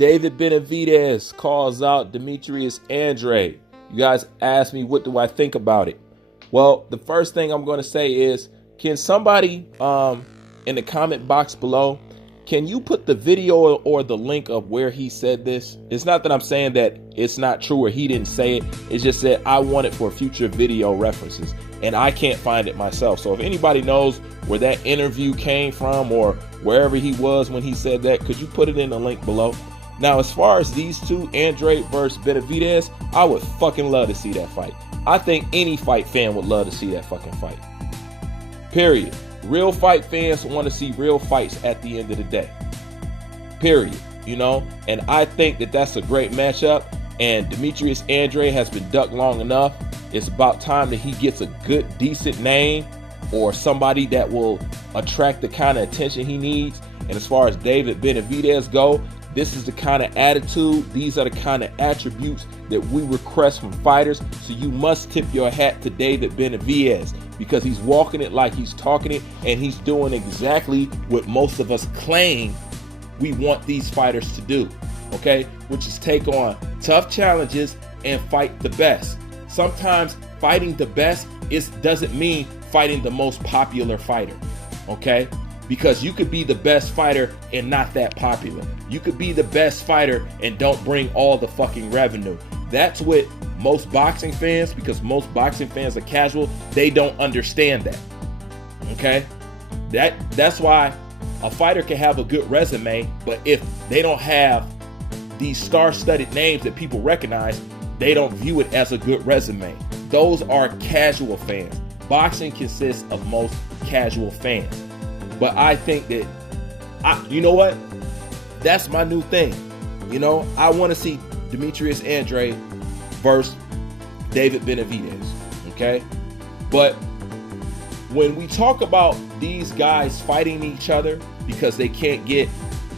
David Benavidez calls out Demetrius Andrade. You guys ask me, what do I think about it? Well, the first thing I'm going to say is, can somebody in the comment box below, can you put the video or the link of where he said this? It's not that I'm saying that it's not true or he didn't say it. It's just that I want it for future video references, and I can't find it myself. So if anybody knows where that interview came from or wherever he was when he said that, could you put it in the link below? Now, as far as these two, Andrade versus Benavidez, I would fucking love to see that fight. I think any fight fan would love to see that fucking fight. Period. Real fight fans want to see real fights at the end of the day. Period. You know, and I think that that's a great matchup. And Demetrius Andrade has been ducked long enough. It's about time that he gets a good, decent name or somebody that will attract the kind of attention he needs. And as far as David Benavidez go, this is the kind of attitude, these are the kind of attributes that we request from fighters. So you must tip your hat to David Benavidez, because he's walking it like he's talking it, and he's doing exactly what most of us claim we want these fighters to do, okay? Which is take on tough challenges and fight the best. Sometimes fighting the best doesn't mean fighting the most popular fighter, okay? Because you could be the best fighter and not that popular. You could be the best fighter and don't bring all the fucking revenue. That's what most boxing fans, because most boxing fans are casual, they don't understand that. Okay? That's why a fighter can have a good resume, but if they don't have these star-studded names that people recognize, they don't view it as a good resume. Those are casual fans. Boxing consists of most casual fans. But I think that, you know what? That's my new thing. You know, I want to see Demetrius Andrade versus David Benavidez, okay? But when we talk about these guys fighting each other because they can't get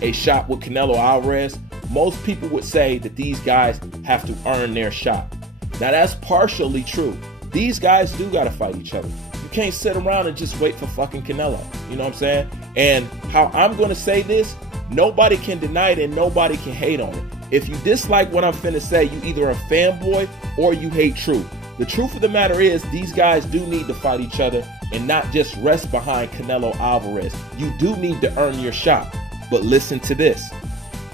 a shot with Canelo Alvarez, most people would say that these guys have to earn their shot. Now, that's partially true. These guys do got to fight each other. You can't sit around and just wait for fucking Canelo. You know what I'm saying? And how I'm going to say this, nobody can deny it and nobody can hate on it. If you dislike what I'm finna say, you either a fanboy or you hate truth. The truth of the matter is, these guys do need to fight each other and not just rest behind Canelo Alvarez. You do need to earn your shot. But listen to this.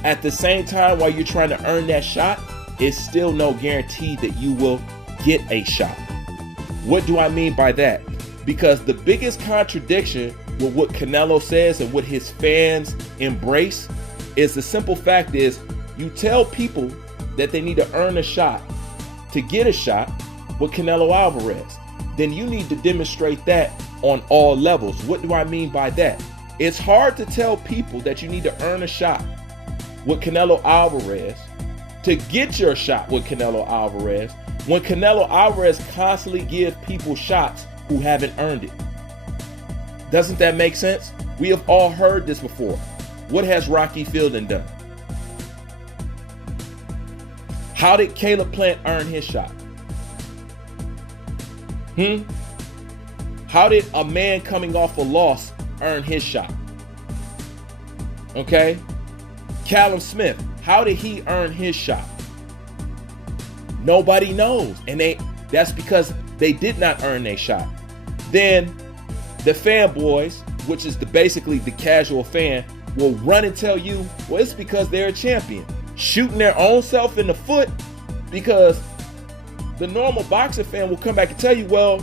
At the same time, while you're trying to earn that shot, it's still no guarantee that you will get a shot. What do I mean by that? Because the biggest contradiction with what Canelo says and what his fans embrace is the simple fact is, you tell people that they need to earn a shot to get a shot with Canelo Alvarez. Then you need to demonstrate that on all levels. What do I mean by that? It's hard to tell people that you need to earn a shot with Canelo Alvarez to get your shot with Canelo Alvarez when Canelo Alvarez constantly gives people shots who haven't earned it. Doesn't that make sense? We have all heard this before. What has Rocky Fielding done? How did Caleb Plant earn his shot? How did a man coming off a loss earn his shot? Okay? Callum Smith, how did he earn his shot? Nobody knows. And that's because they did not earn their shot. Then the fanboys, which is basically the casual fan, will run and tell you, well, it's because they're a champion. Shooting their own self in the foot, because the normal boxing fan will come back and tell you, well,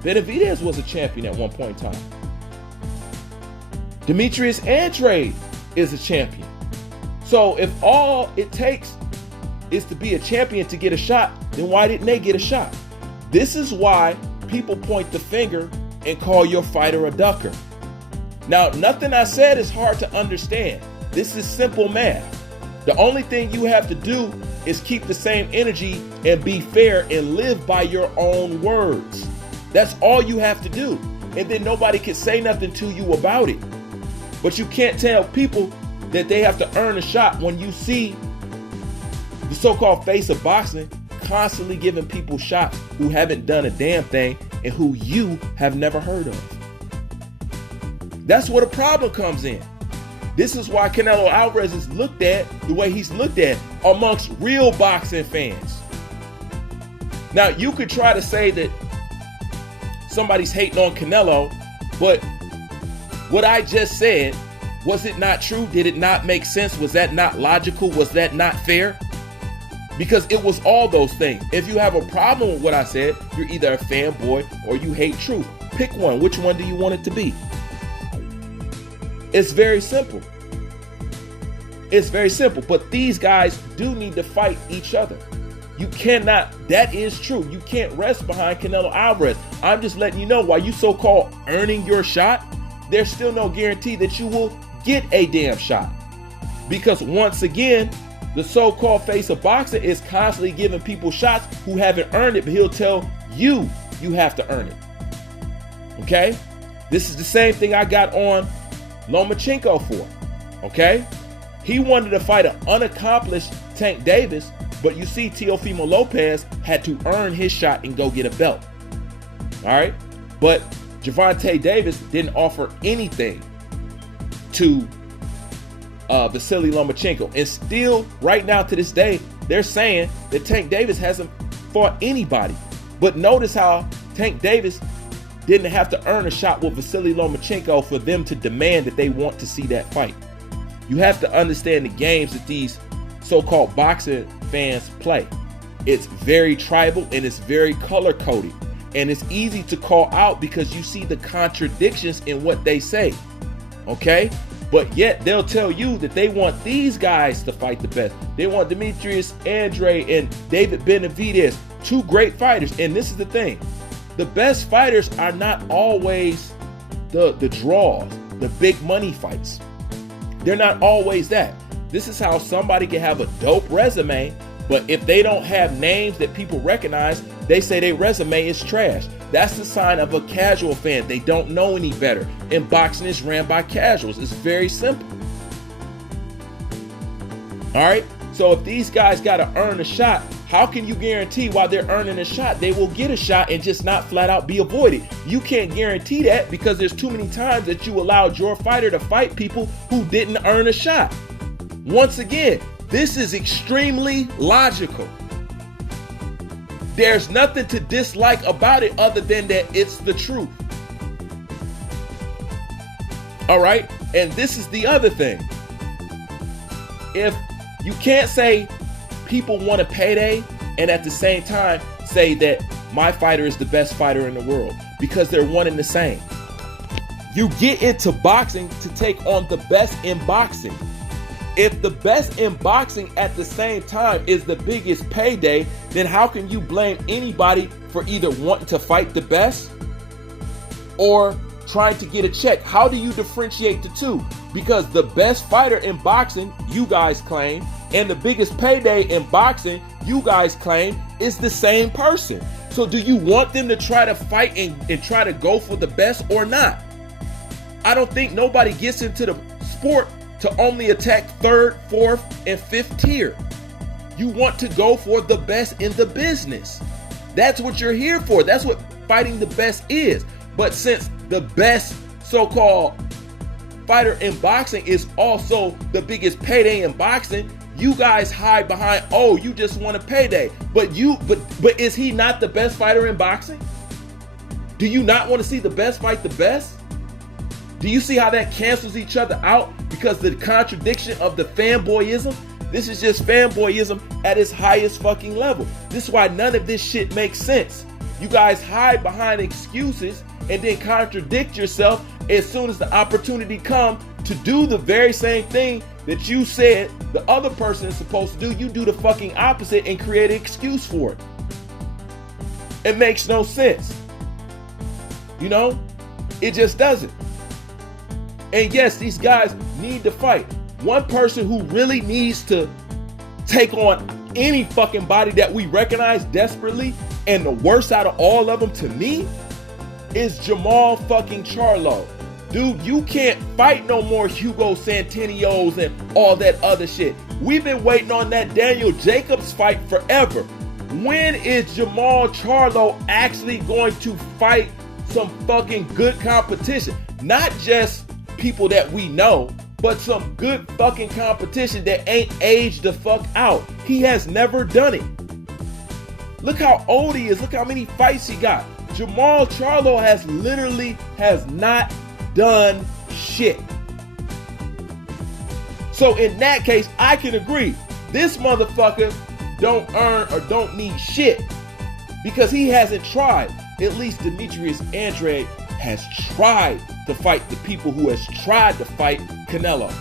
Benavidez was a champion at one point in time. Demetrius Andrade is a champion. So if all it takes is to be a champion to get a shot, then why didn't they get a shot? This is why people point the finger and call your fighter a ducker. Now, nothing I said is hard to understand. This is simple math. The only thing you have to do is keep the same energy and be fair and live by your own words. That's all you have to do. And then nobody can say nothing to you about it. But you can't tell people that they have to earn a shot when you see the so-called face of boxing constantly giving people shots who haven't done a damn thing and who you have never heard of. That's where the problem comes in. This is why Canelo Alvarez is looked at the way he's looked at amongst real boxing fans. Now, you could try to say that somebody's hating on Canelo, but what I just said, was it not true? Did it not make sense? Was that not logical? Was that not fair? Because it was all those things. If you have a problem with what I said, you're either a fanboy or you hate truth. Pick one. Which one do you want it to be? It's very simple. It's very simple. But these guys do need to fight each other. You cannot, that is true. You can't rest behind Canelo Alvarez. I'm just letting you know, while you so-called earning your shot, there's still no guarantee that you will get a damn shot. Because once again, the so-called face of boxing is constantly giving people shots who haven't earned it, but he'll tell you, you have to earn it. Okay? This is the same thing I got on Lomachenko for. Okay? He wanted to fight an unaccomplished Tank Davis, but you see Teofimo Lopez had to earn his shot and go get a belt. All right? But Gervonta Davis didn't offer anything to Vasily Lomachenko. And still, right now to this day, they're saying that Tank Davis hasn't fought anybody. But notice how Tank Davis didn't have to earn a shot with Vasily Lomachenko for them to demand that they want to see that fight. You have to understand the games that these so-called boxing fans play. It's very tribal and it's very color-coded. And it's easy to call out because you see the contradictions in what they say. Okay? But yet they'll tell you that they want these guys to fight the best. They want Demetrius, Andrade, and David Benavidez, two great fighters. And this is the thing. The best fighters are not always the draws, the big money fights. They're not always that. This is how somebody can have a dope resume, but if they don't have names that people recognize, they say their resume is trash. That's the sign of a casual fan. They don't know any better. And boxing is ran by casuals. It's very simple. All right? So if these guys got to earn a shot, how can you guarantee while they're earning a shot, they will get a shot and just not flat out be avoided? You can't guarantee that because there's too many times that you allowed your fighter to fight people who didn't earn a shot. Once again, this is extremely logical. There's nothing to dislike about it other than that it's the truth. All right? And this is the other thing. If you can't say people want a payday and at the same time say that my fighter is the best fighter in the world, because they're one and the same. You get into boxing to take on the best in boxing. If the best in boxing at the same time is the biggest payday, then how can you blame anybody for either wanting to fight the best or trying to get a check? How do you differentiate the two? Because the best fighter in boxing, you guys claim, and the biggest payday in boxing, you guys claim, is the same person. So do you want them to try to fight and try to go for the best or not? I don't think nobody gets into the sport to only attack third, fourth, and fifth tier. You want to go for the best in the business. That's what you're here for. That's what fighting the best is. But since the best so-called fighter in boxing is also the biggest payday in boxing, you guys hide behind, oh, you just want a payday. But is he not the best fighter in boxing? Do you not want to see the best fight the best? Do you see how that cancels each other out? Because the contradiction of the fanboyism, this is just fanboyism at its highest fucking level. This is why none of this shit makes sense. You guys hide behind excuses and then contradict yourself as soon as the opportunity comes to do the very same thing that you said the other person is supposed to do. You do the fucking opposite and create an excuse for it. It makes no sense. You know, it just doesn't. And yes, these guys need to fight. One person who really needs to take on any fucking body that we recognize desperately, and the worst out of all of them to me, is Jamal fucking Charlo. Dude, you can't fight no more Hugo Santinios and all that other shit. We've been waiting on that Daniel Jacobs fight forever. When is Jamal Charlo actually going to fight some fucking good competition? Not just people that we know, but some good fucking competition that ain't aged the fuck out. He has never done it. Look how old he is. Look how many fights he got. Jamal Charlo has not done shit. So in that case, I can agree. This motherfucker don't earn or don't need shit because he hasn't tried. At least Demetrius Andrade has tried to fight the people who has tried to fight Canelo.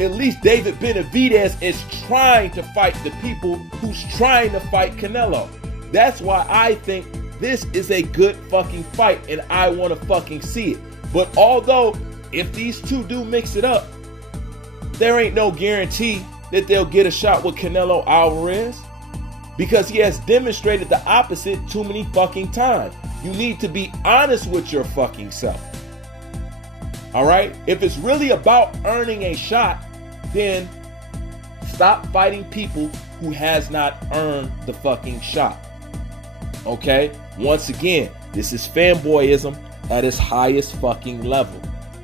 At least David Benavidez is trying to fight the people who's trying to fight Canelo. That's why I think this is a good fucking fight and I want to fucking see it. But although if these two do mix it up, there ain't no guarantee that they'll get a shot with Canelo Alvarez because he has demonstrated the opposite too many fucking times. You need to be honest with your fucking self. All right? If it's really about earning a shot, then stop fighting people who has not earned the fucking shot. Okay? Once again, this is fanboyism at its highest fucking level.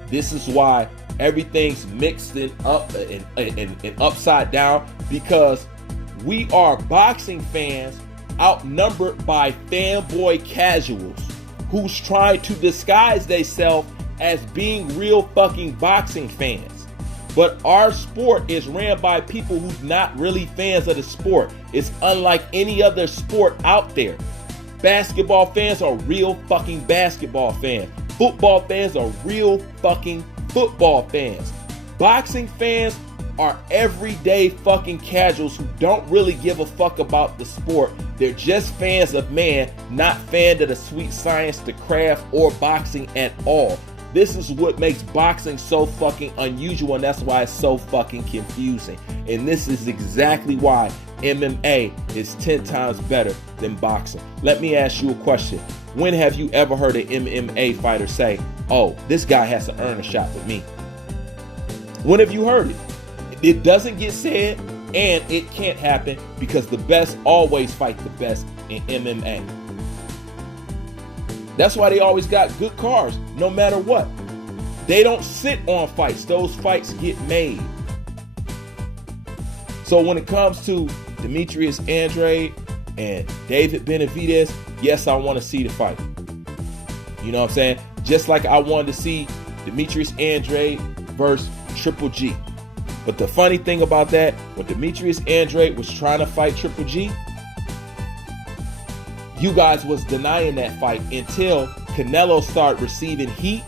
This is why everything's mixed and up and upside down, because we are boxing fans outnumbered by fanboy casuals who's trying to disguise themselves as being real fucking boxing fans. But our sport is ran by people who's not really fans of the sport. It's unlike any other sport out there. Basketball fans are real fucking basketball fans. Football fans are real fucking football fans. Boxing fans are everyday fucking casuals who don't really give a fuck about the sport. They're just fans of man, not fans of the sweet science, the craft, or boxing at all. This is what makes boxing so fucking unusual, and that's why it's so fucking confusing. And this is exactly why MMA is 10 times better than boxing. Let me ask you a question. When have you ever heard an MMA fighter say, oh, this guy has to earn a shot with me? When have you heard it? It doesn't get said, and it can't happen because the best always fight the best in MMA. That's why they always got good cards, no matter what. They don't sit on fights. Those fights get made. So when it comes to Demetrius Andrade and David Benavidez, yes, I want to see the fight. You know what I'm saying? Just like I wanted to see Demetrius Andrade versus Triple G. But the funny thing about that, when Demetrius Andrade was trying to fight Triple G, you guys was denying that fight until Canelo started receiving heat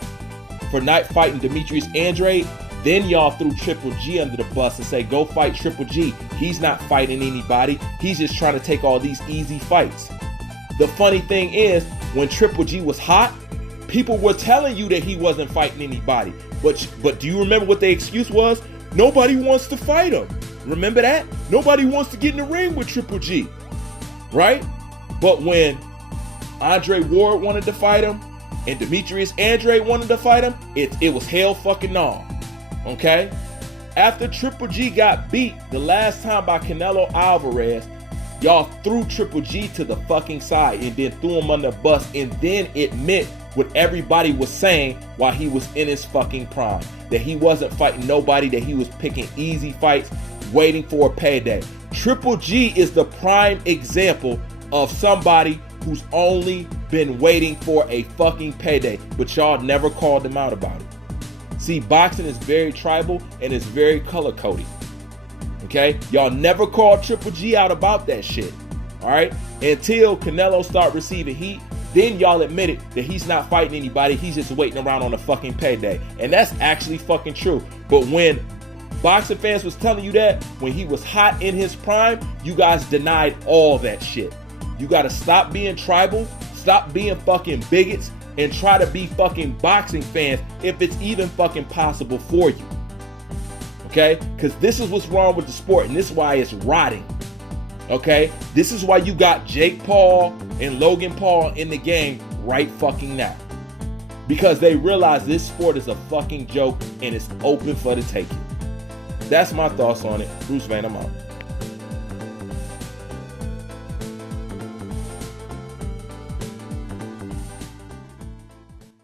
for not fighting Demetrius Andrade. Then y'all threw Triple G under the bus and say, go fight Triple G. He's not fighting anybody. He's just trying to take all these easy fights. The funny thing is, when Triple G was hot, people were telling you that he wasn't fighting anybody. But do you remember what the excuse was? Nobody wants to fight him. Remember that? Nobody wants to get in the ring with Triple G. Right? But when Andre Ward wanted to fight him and Demetrius Andrade wanted to fight him, it was hell fucking no. Okay? After Triple G got beat the last time by Canelo Alvarez, y'all threw Triple G to the fucking side and then threw him under the bus and then admit what everybody was saying while he was in his fucking prime. That he wasn't fighting nobody, that he was picking easy fights, waiting for a payday. Triple G is the prime example of somebody who's only been waiting for a fucking payday, but y'all never called him out about it. See, boxing is very tribal and it's very color-coded. Okay? Y'all never called Triple G out about that shit. Alright? Until Canelo started receiving heat, then y'all admitted that he's not fighting anybody, he's just waiting around on a fucking payday. And that's actually fucking true. But when boxing fans was telling you that, when he was hot in his prime, you guys denied all that shit. You gotta stop being tribal, stop being fucking bigots, and try to be fucking boxing fans if it's even fucking possible for you. Okay? Because this is what's wrong with the sport, and this is why it's rotting. Okay? This is why you got Jake Paul and Logan Paul in the game right fucking now. Because they realize this sport is a fucking joke and it's open for the taking. That's my thoughts on it. Bruce Van, I'm out.